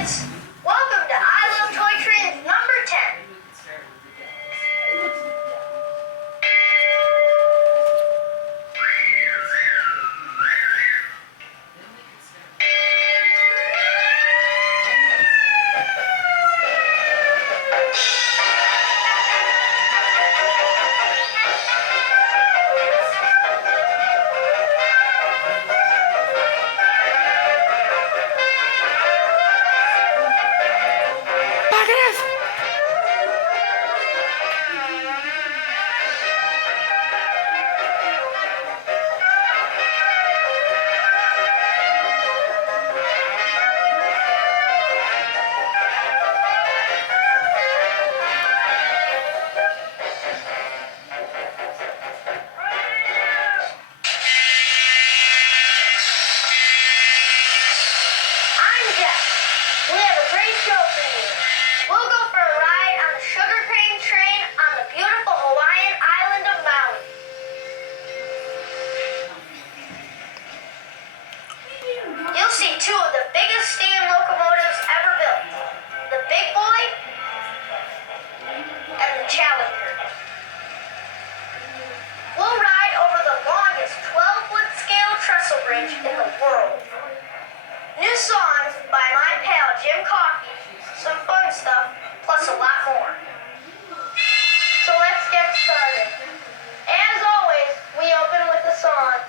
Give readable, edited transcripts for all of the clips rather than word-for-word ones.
kids! Welcome to I Love Toy Trains number 10. We have a great show for you. We'll go for a ride on the sugarcane train on the beautiful Hawaiian island of Maui. You'll see two of the biggest steam locomotives ever built, the Big Boy and the Challenger. We'll ride over the longest 12-foot scale trestle bridge in the world. New songs by my pal Jim Coffey, some fun stuff, plus a lot more. So let's get started. As always, we open with a song.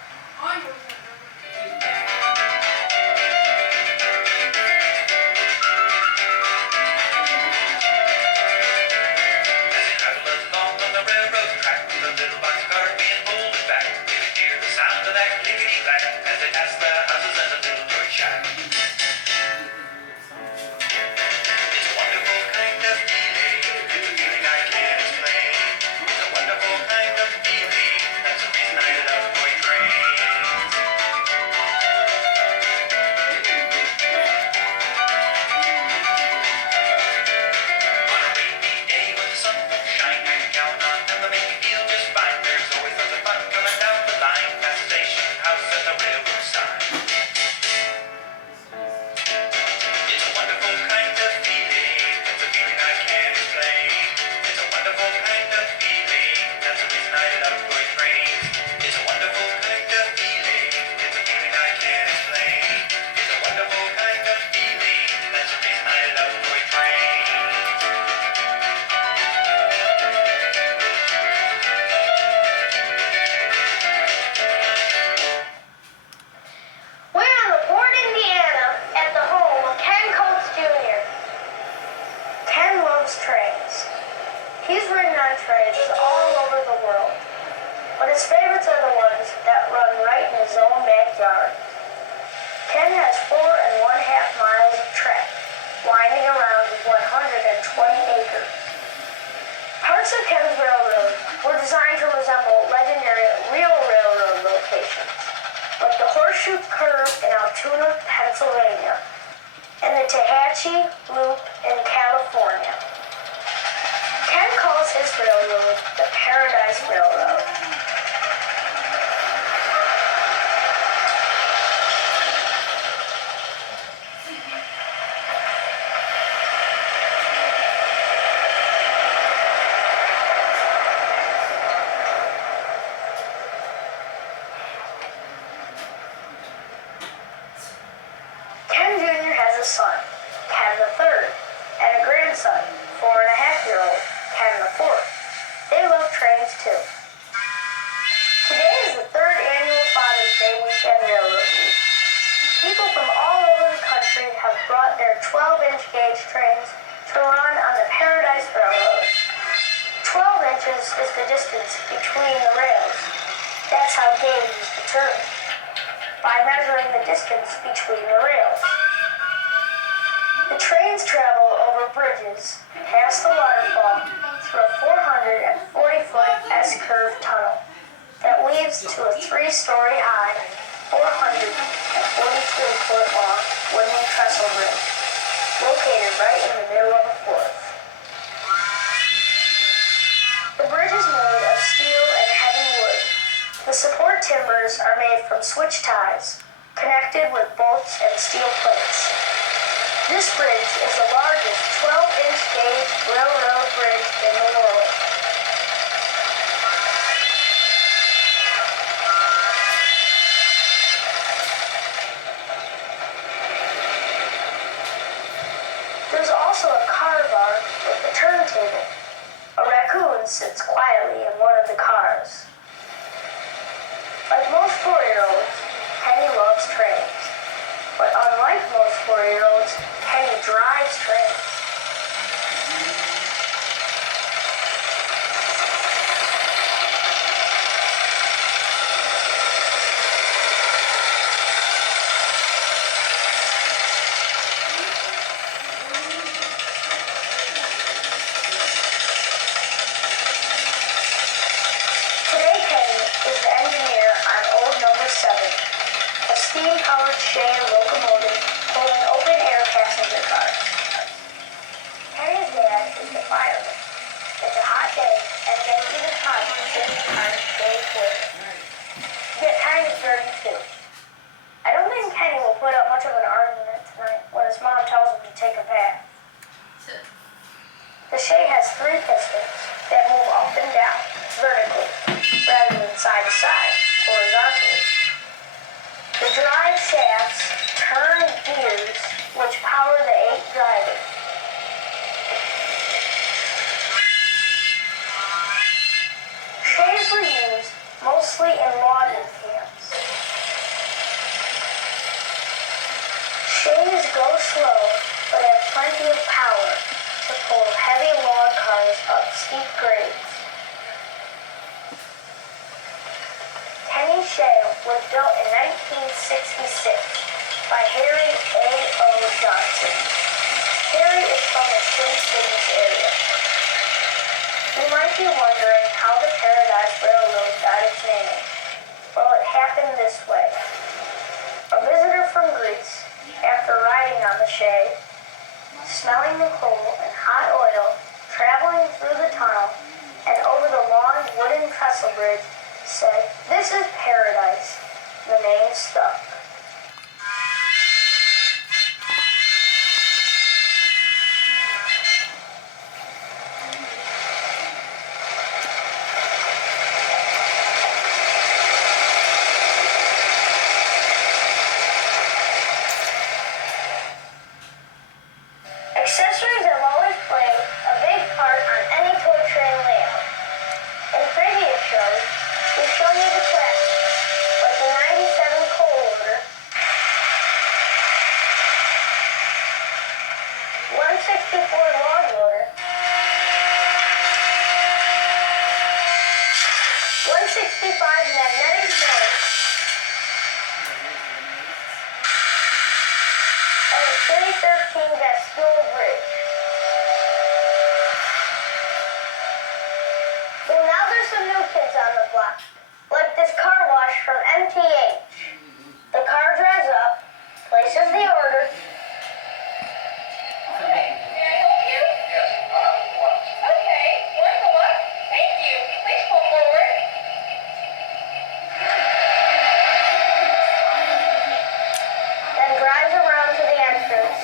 Trains. He's ridden on trains all over the world, but his favorites are the ones that run right in his own backyard. Ken has 4.5 miles of track, winding around 120 acres. Parts of Ken's railroad were designed to resemble legendary real railroad locations, like the Horseshoe Curve in Altoona, Pennsylvania, and the Tehachapi Loop in California. Ken calls his railroad the Paradise Railroad. Ken Jr. has a son, Ken III, and a grandson, 4.5-year-old. Ken IV. They love trains too. Today is the 3rd annual Father's Day weekend railroad meet. People from all over the country have brought their 12-inch gauge trains to run on the Paradise Railroad. 12 inches is the distance between the rails. That's how gauge is determined, by measuring the distance between the rails. The trains travel over bridges, past the waterfall, through a 440-foot S-curve tunnel that leads to a 3-story high, 443-foot long wooden trestle bridge, located right in the middle of a forest. The bridge is made of steel and heavy wood. The support timbers are made from switch ties, connected with bolts and steel plates. This bridge is the largest 12-inch gauge railroad bridge in the world. There's also a car bar with a turntable. A raccoon sits quietly in one of the cars. Like most 4-year-olds, Kenny loves trains. But unlike most 4-year-olds, Kenny drives trains. Today, Kenny is the engineer on old number 7, a steam-powered Shay locomotive pulling open-air passenger cars. Kenny's dad is the fireman. It's a hot day, and it gets even hotter sitting on Shay's wood. Yet Kenny's dirty too. I don't think Kenny will put up much of an argument tonight when his mom tells him to take a bath. The Shay has 3 pistons that move up and down vertically rather than side to side horizontally. The drive shafts turn gears which power the 8 drivers. Shays were used mostly in logging camps. Shays go slow but have plenty of power to pull heavy log cars up steep grades. Kenny Shay was built in 1966 by Harry A.O. Johnson. Harry is from the Twin Cities area. You might be wondering how the Paradise Railroad got its name. Well, it happened this way. A visitor from Greece, after riding on the Shay, smelling the coal and hot oil, traveling through the tunnel and over the long wooden trestle bridge, said, "This is paradise." The name stuck. Accessories have always played a big part on any toy train layout. In previous shows, we've shown you the classics, like the 97 coal loader, 164 log loader, 165 magnetic mill, and the 313 vestibule bridge. Well, now there's some new kids on the block, like this car wash from MTH. The car drives up, places the order. Okay, may I help you? Yes. Okay, one go up. Thank you. Please pull forward. Then drives around to the entrance.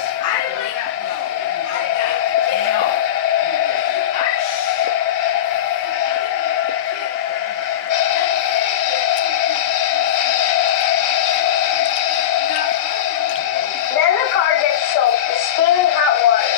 Then the car gets soaked with steaming hot water.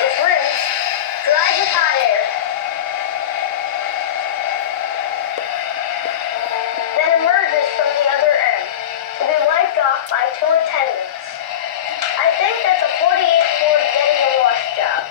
It's rinsed, dried with hot air, then emerges from the other end to be wiped off by 2 attendants. I think that's a 48 Ford getting a wash job.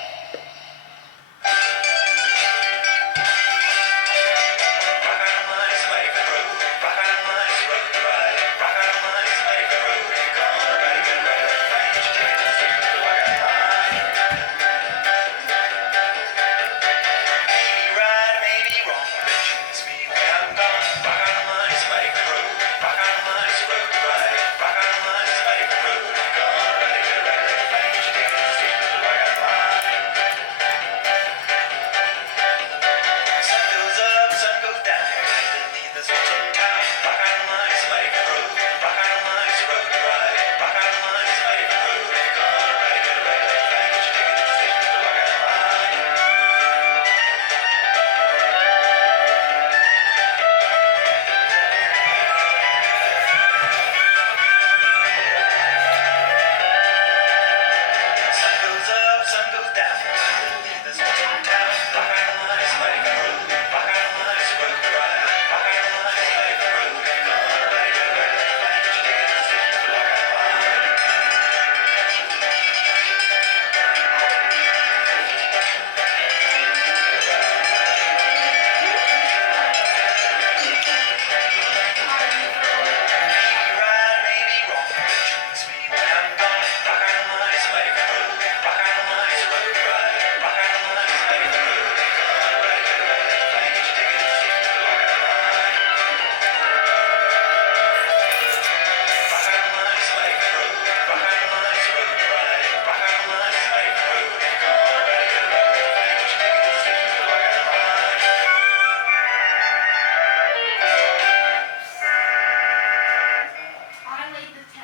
We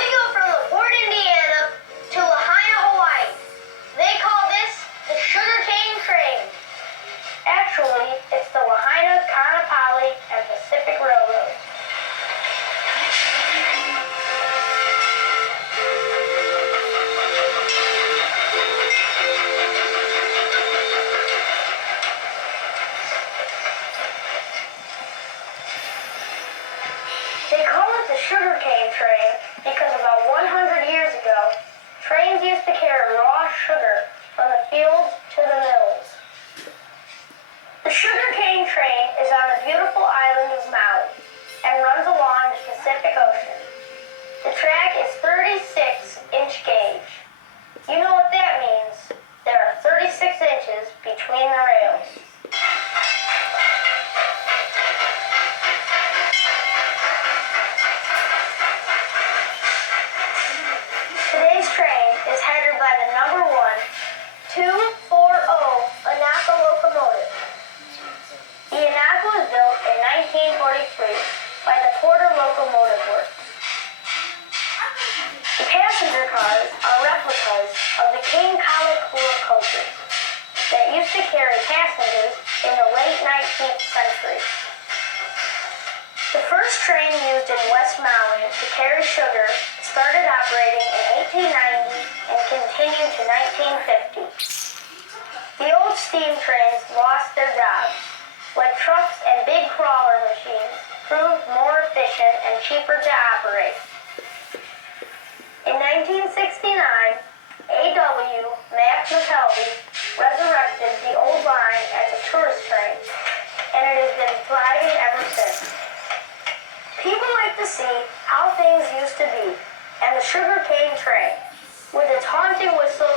go from LaPorte, Indiana to Lahaina, Hawaii. They call this the sugarcane train. Actually, it's the Lahaina, Kaanapali, and Pacific Railroad. They call it the sugarcane train because about 100 years ago, trains used to carry raw sugar from the fields to the mills. The sugarcane train is on the beautiful island of Maui and runs along the Pacific Ocean. The track is 36-inch gauge. You know what that means. There are 36 inches between the rails. Today's train is headed by the number 240 Inaka locomotive. The Inaka was built in 1943 by the Porter Locomotive Works. The passenger cars are replicas of the King Kalakua coaches that used to carry passengers in the late 19th century. The first train used in West Maui to carry sugar started operating in 1890 and continued to 1950. The old steam trains lost their jobs, when trucks and big crawler machines proved more efficient and cheaper to operate. In 1969, A.W. Mac McKelvey resurrected the old line as a tourist train, and it has been thriving ever since. People like to see how things used to be, and the sugarcane train, with its haunting whistle,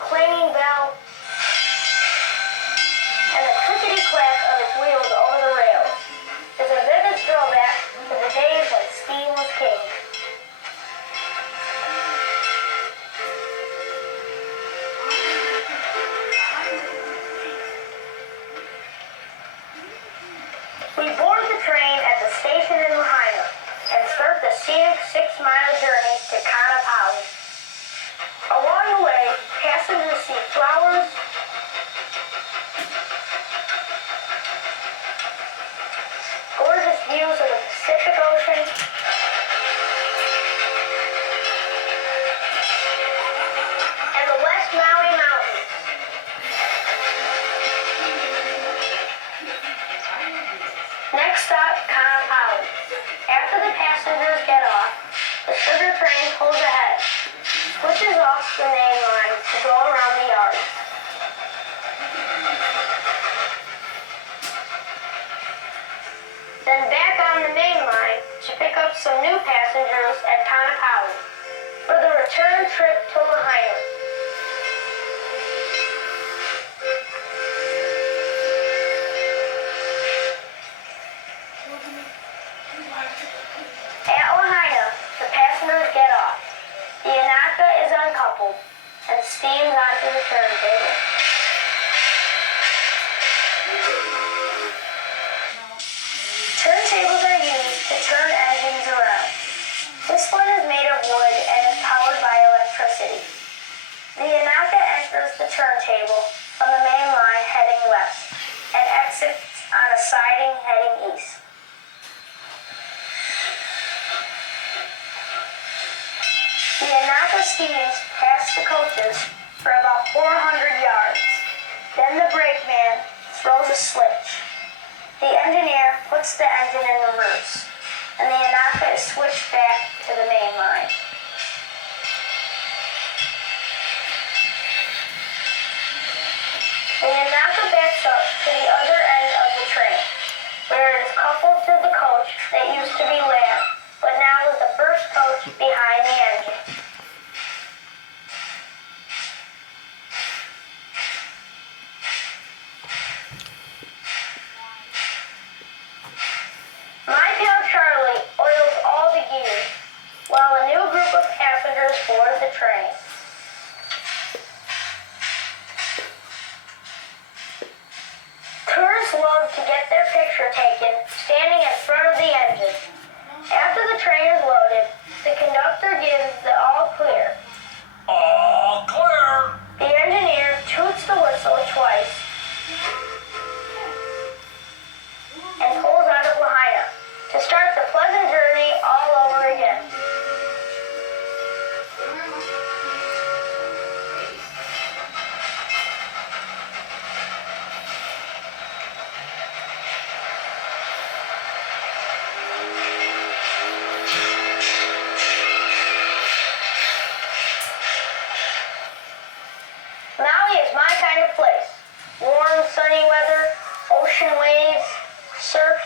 clanging bell, and the clickety-clack of its wheels over the rails, is a vivid throwback to the days when steam was king. We board the train at the station in Lahaina and start the scenic 6-mile journey to Kaanapali. Along the way, passengers see flowers, gorgeous views of the Pacific Ocean, and the West Maui Mountains. Next stop, Kaanapali. After the passengers get off, the sugar train pulls ahead, switches off the main line to go around the yard. Then back on the main line to pick up some new passengers at Kaanapali for the return trip to Lahaina. At Lahaina, the passengers get off. The Inaka is uncoupled and steams onto the turntable. Turntables are used to turn engines around. This one is made of wood and is powered by electricity. The Inaka enters the turntable from the main line heading west and exits on a siding heading east. The Inaka steams past the coaches for about 400 yards. Then the brakeman throws a switch. The engineer puts the engine in reverse, and the Inaka is switched back to the main line. The Inaka backs up to the other end of the train, where it is coupled to the coach that used to be last, but now is the first coach behind the engine. My pal Charlie oils all the gears, while a new group of passengers board the train. love to get their picture taken standing in front of the engine. After the train is loaded, the conductor gives the all clear. All clear! The engineer toots the whistle twice and pulls out of Lahaina to start the pleasant journey all over again. Maui is my kind of place. Warm, sunny weather, ocean waves, surf,